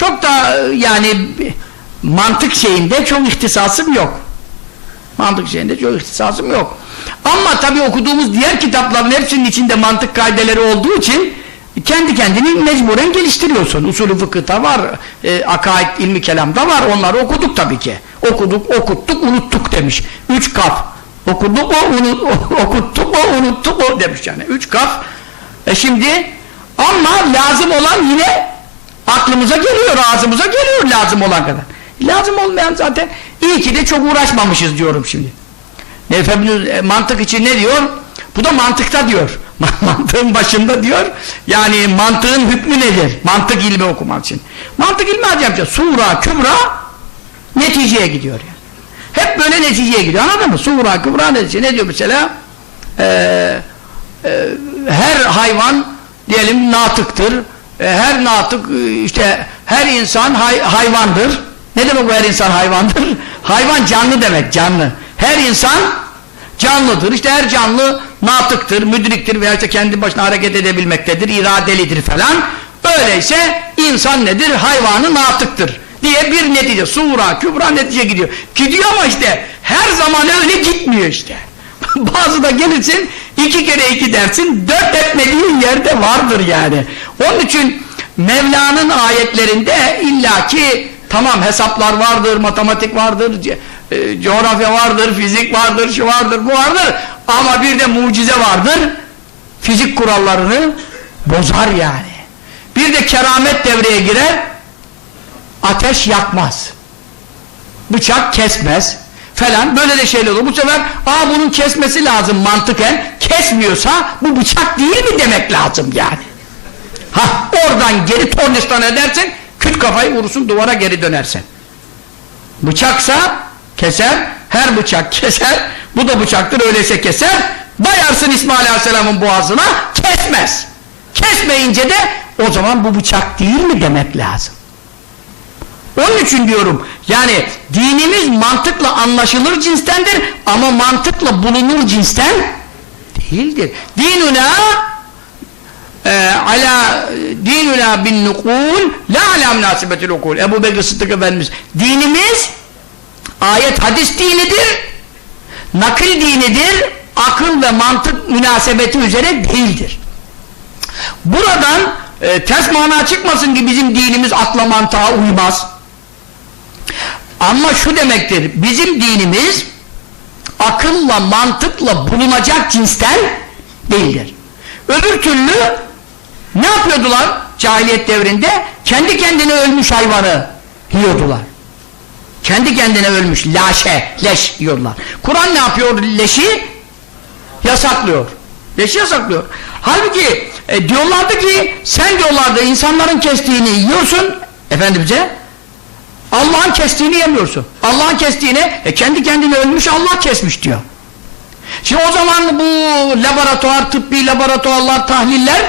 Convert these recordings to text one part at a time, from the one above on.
çok da e, yani mantık şeyinde çok ihtisasım yok. Mantık şeyinde çok ihtisasım yok. Ama tabii okuduğumuz diğer kitapların hepsinin içinde mantık kaideleri olduğu için kendi kendini mecburen geliştiriyorsun. Usulü fıkıhta var, e, akaid ilmi kelamda var. Onları okuduk tabii ki. Okuduk, okuttuk, unuttuk demiş. Üç kaf. Okuduk o, unu, okuttuk o, unuttuk o demiş yani. Üç kaf. E şimdi ama lazım olan yine aklımıza geliyor, ağzımıza geliyor lazım olan kadar. Lazım olmayan zaten iyi ki de çok uğraşmamışız diyorum şimdi. Efendimiz e, mantık için ne diyor? Bu da mantıkta diyor. Mantığın başında diyor. Yani mantığın hükmü nedir? Mantık ilmi okumak için. Mantık ilmi acayip. Sura, kübra neticeye gidiyor yani. Hep böyle neticeye gidiyor. Anladın mı? Sura, kübra netice. Ne diyor mesela? Ee, e, her hayvan diyelim natıktır. E, her natık e, işte her insan hay, hayvandır. Ne demek bu her insan hayvandır? Hayvan canlı demek canlı. Her insan canlıdır. İşte her canlı natıktır, müdriktir veya işte kendi başına hareket edebilmektedir, iradelidir falan. Öyleyse insan nedir? Hayvanı natıktır diye bir netice. Sura, kübra netice gidiyor. Gidiyor ama işte her zaman öyle gitmiyor işte. Bazı da gelirsin iki kere iki dersin dört etmediğin yerde vardır yani. Onun için Mevla'nın ayetlerinde illaki tamam hesaplar vardır, matematik vardır, ce- e, coğrafya vardır, fizik vardır, şu vardır, bu vardır ama bir de mucize vardır. Fizik kurallarını bozar yani. Bir de keramet devreye girer. Ateş yakmaz. Bıçak kesmez falan böyle de şeyler olur. Bu sefer aa bunun kesmesi lazım mantıken. Kesmiyorsa bu bıçak değil mi demek lazım yani. Ha oradan geri tornistan edersin küt kafayı vurursun duvara geri dönersin. Bıçaksa keser, her bıçak keser, bu da bıçaktır öyleyse keser, dayarsın İsmail Aleyhisselam'ın boğazına, kesmez. Kesmeyince de o zaman bu bıçak değil mi demek lazım. Onun için diyorum yani dinimiz mantıkla anlaşılır cinstendir ama mantıkla bulunur cinsten değildir. Dinuna e, ala dinuna bin nukul la ala münasibetil ukul. Ebu Bekir Sıddık Efendimiz dinimiz ayet hadis dinidir nakil dinidir akıl ve mantık münasebeti üzere değildir. Buradan e, ters mana çıkmasın ki bizim dinimiz akla mantığa uymaz ama şu demektir bizim dinimiz akılla mantıkla bulunacak cinsten değildir öbür türlü ne yapıyordular cahiliyet devrinde? Kendi kendine ölmüş hayvanı yiyordular. Kendi kendine ölmüş laşe, leş yiyorlar. Kur'an ne yapıyor leşi? Yasaklıyor. Leşi yasaklıyor. Halbuki e, diyorlardı ki sen diyorlardı insanların kestiğini yiyorsun Efendimiz'e Allah'ın kestiğini yemiyorsun. Allah'ın kestiğini e, kendi kendine ölmüş Allah kesmiş diyor. Şimdi o zaman bu laboratuvar, tıbbi laboratuvarlar, tahliller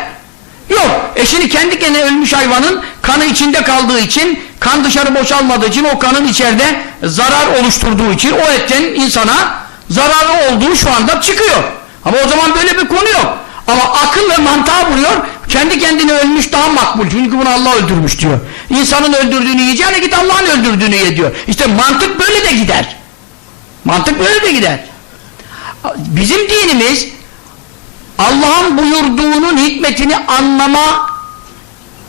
yok. E şimdi kendi kendine ölmüş hayvanın kanı içinde kaldığı için, kan dışarı boşalmadığı için, o kanın içeride zarar oluşturduğu için o etten insana zararı olduğu şu anda çıkıyor. Ama o zaman böyle bir konu yok. Ama akıl ve mantığa vuruyor, kendi kendine ölmüş daha makbul. Çünkü bunu Allah öldürmüş diyor. İnsanın öldürdüğünü yiyeceğine git Allah'ın öldürdüğünü ye diyor. İşte mantık böyle de gider. Mantık böyle de gider. Bizim dinimiz Allah'ın buyurduğunun hikmetini anlama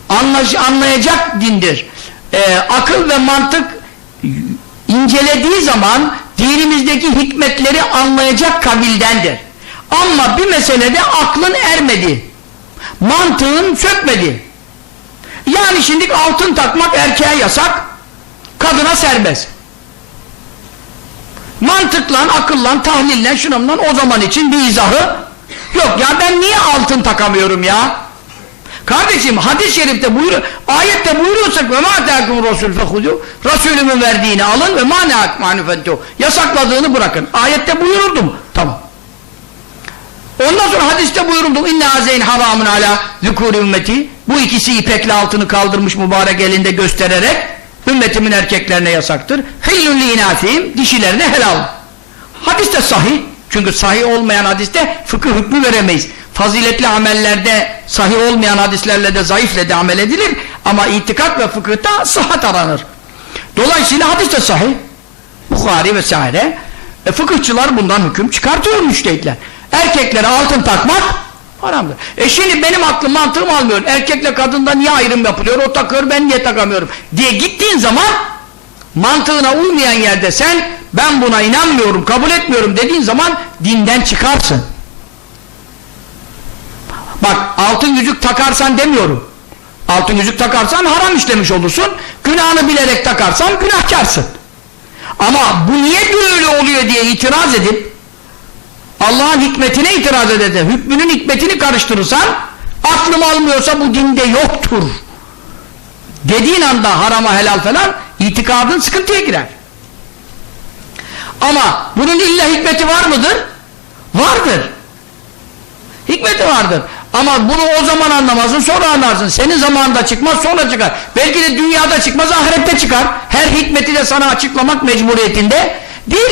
anlaş, anlayacak dindir. Ee, akıl ve mantık incelediği zaman dinimizdeki hikmetleri anlayacak kabildendir. Ama bir meselede aklın ermedi. Mantığın çökmedi. Yani şimdi altın takmak erkeğe yasak, kadına serbest mantıkla, akılla, tahlille, şununla o zaman için bir izahı yok. Ya ben niye altın takamıyorum ya? Kardeşim hadis-i şerifte buyuruyor, ayette buyuruyorsak ve ma teakum rasul fehudu Resulümün verdiğini alın ve neak manufettu yasakladığını bırakın. Ayette buyururdum. Tamam. Ondan sonra hadiste buyuruldu inne hazeyn haramun ala zükûri ümmeti bu ikisi ipekli altını kaldırmış mübarek elinde göstererek ümmetimin erkeklerine yasaktır hillun li dişilerine helal hadis de sahih Çünkü sahih olmayan hadiste fıkıh hükmü veremeyiz. Faziletli amellerde sahih olmayan hadislerle de zayıfle de amel edilir ama itikat ve fıkıhta sıhhat aranır. Dolayısıyla hadis de sahih. Bukhari vesaire. E, fıkıhçılar bundan hüküm çıkartıyor müştehitler. Erkeklere altın takmak haramdır. E şimdi benim aklım mantığım almıyor. Erkekle kadında niye ayrım yapılıyor? O takıyor ben niye takamıyorum? Diye gittiğin zaman mantığına uymayan yerde sen ben buna inanmıyorum, kabul etmiyorum dediğin zaman dinden çıkarsın. Bak altın yüzük takarsan demiyorum. Altın yüzük takarsan haram işlemiş olursun. Günahını bilerek takarsan günahkarsın. Ama bu niye böyle oluyor diye itiraz edip Allah'ın hikmetine itiraz edede hükmünün hikmetini karıştırırsan aklım almıyorsa bu dinde yoktur. Dediğin anda harama helal falan itikadın sıkıntıya girer. Ama bunun illa hikmeti var mıdır? Vardır. Hikmeti vardır. Ama bunu o zaman anlamazsın sonra anlarsın. Senin zamanında çıkmaz sonra çıkar. Belki de dünyada çıkmaz ahirette çıkar. Her hikmeti de sana açıklamak mecburiyetinde değil.